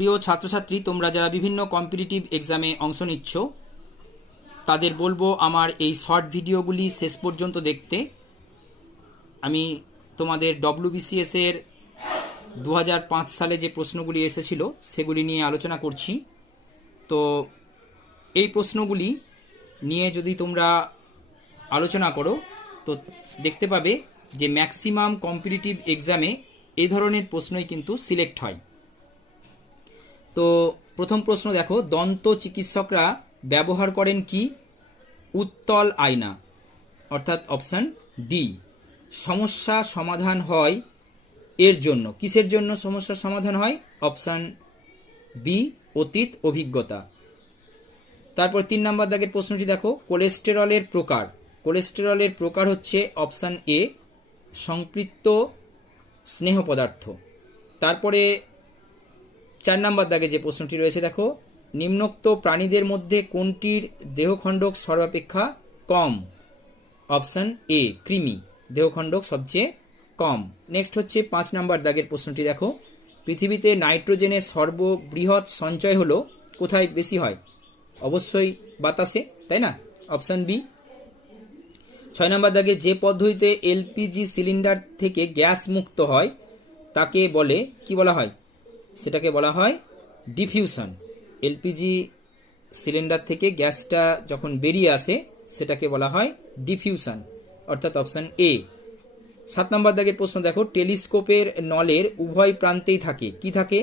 প্রিয় ছাত্রছাত্রী, তোমরা যারা বিভিন্ন কম্পিটিটিভ এক্সামে অংশ নিচ্ছ তাদের বলবো আমার এই শর্ট ভিডিওগুলি শেষ পর্যন্ত দেখতে। আমি তোমাদের WBCS এর 2005 সালে যে প্রশ্নগুলি এসেছিল সেগুলি নিয়ে আলোচনা করছি। তো এই প্রশ্নগুলি নিয়ে যদি তোমরা আলোচনা করো তো দেখতে পাবে যে ম্যাক্সিমাম কম্পিটিটিভ এক্সামে এই ধরনের প্রশ্নই কিন্তু সিলেক্ট হয়। তো প্রথম প্রশ্ন দেখো, দন্ত চিকিৎসকরা ব্যবহার করেন কি? উত্তল আয়না, অর্থাৎ অপশান ডি। সমস্যা সমাধান হয় এর জন্য, কিসের জন্য সমস্যা সমাধান হয়? অপশান বি, অতীত অভিজ্ঞতা। তারপর 3 নম্বর দাগের প্রশ্নটি দেখো, কোলেস্টেরলের প্রকার। কোলেস্টেরলের প্রকার হচ্ছে অপশান এ, সংপৃক্ত স্নেহ পদার্থ। তারপরে 4 নম্বর দাগে যে প্রশ্নটি রয়েছে দেখো, নিম্নোক্ত প্রাণীদের মধ্যে কোনটির দেহখণ্ডক সর্বাপেক্ষা কম? অপশান এ, কৃমি, দেহখণ্ডক সবচেয়ে কম। নেক্সট হচ্ছে 5 নম্বর দাগের প্রশ্নটি দেখো, পৃথিবীতে নাইট্রোজেনের সর্ববৃহৎ সঞ্চয় হলো কোথায় বেশি হয়? অবশ্যই বাতাসে, তাই না? Option B. 6 নম্বর দাগে, যে পদ্ধতিতে এলপিজি সিলিন্ডার থেকে গ্যাস মুক্ত হয় তাকে বলে, কি বলা হয়? সেটাকে বলা হয় ডিফিউশন। এলপিজি সিলিন্ডার থেকে গ্যাসটা যখন বেরিয়ে আসে সেটাকে বলা হয় ডিফিউশন, অর্থাৎ অপশান এ। 7 নম্বর দাগের প্রশ্ন দেখো, টেলিস্কোপের নলের উভয় প্রান্তেই থাকে, কি থাকে?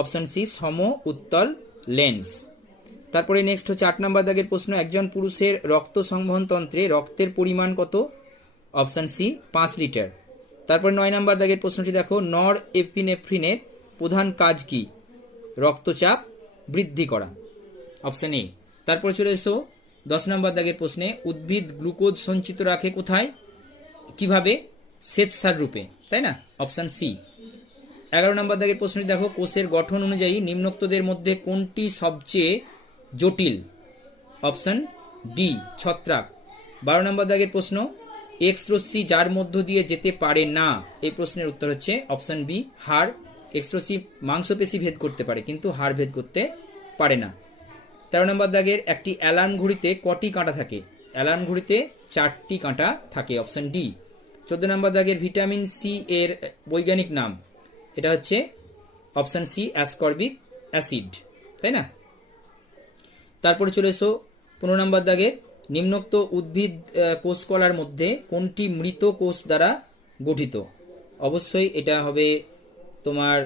অপশান সি, সম উত্তল লেন্স। তারপরে নেক্সট হচ্ছে 8 নম্বর দাগের প্রশ্ন, একজন পুরুষের রক্ত সংবহন তন্ত্রে রক্তের পরিমাণ কত? Option C, 5 litre. তারপর 9 নম্বর দাগের প্রশ্নটি দেখো, নর এপিনেফ্রিনের প্রধান কাজ কি? রক্তচাপ বৃদ্ধি করা, অপশান এ। তারপর চলে এসো 10 নম্বর দাগের প্রশ্নে, উদ্ভিদ গ্লুকোজ সঞ্চিত রাখে কোথায়, কিভাবে? শ্বেতসার রূপে, তাই না? Option C. 11 নম্বর দাগের প্রশ্নটি দেখো, কোষের গঠন অনুযায়ী নিম্নোক্তদের মধ্যে কোনটি সবচেয়ে জটিল? অপশান ডি, ছত্রাক। 12 নম্বর দাগের প্রশ্ন, এক্স রশ্মি যার মধ্য দিয়ে যেতে পারে না, এই প্রশ্নের উত্তর হচ্ছে অপশান বি, হাড়। এক্স রশ্মি মাংসপেশি ভেদ করতে পারে কিন্তু হাড় ভেদ করতে পারে না। 13 নম্বর দাগের, একটি অ্যালার্ম ঘড়িতে কটি কাঁটা থাকে? অ্যালার্ম ঘড়িতে 4টি কাঁটা থাকে, অপশান ডি। 14 নম্বর দাগের, ভিটামিন সি এর বৈজ্ঞানিক নাম, এটা হচ্ছে অপশান সি, অ্যাসকর্বিক অ্যাসিড, তাই না? তারপরে চলে এসো 15 নম্বর দাগের, নিম্নোক্ত উদ্ভিদ কোষকলার মধ্যে কোনটি মৃত কোষ দ্বারা গঠিত? অবশ্যই এটা হবে তোমার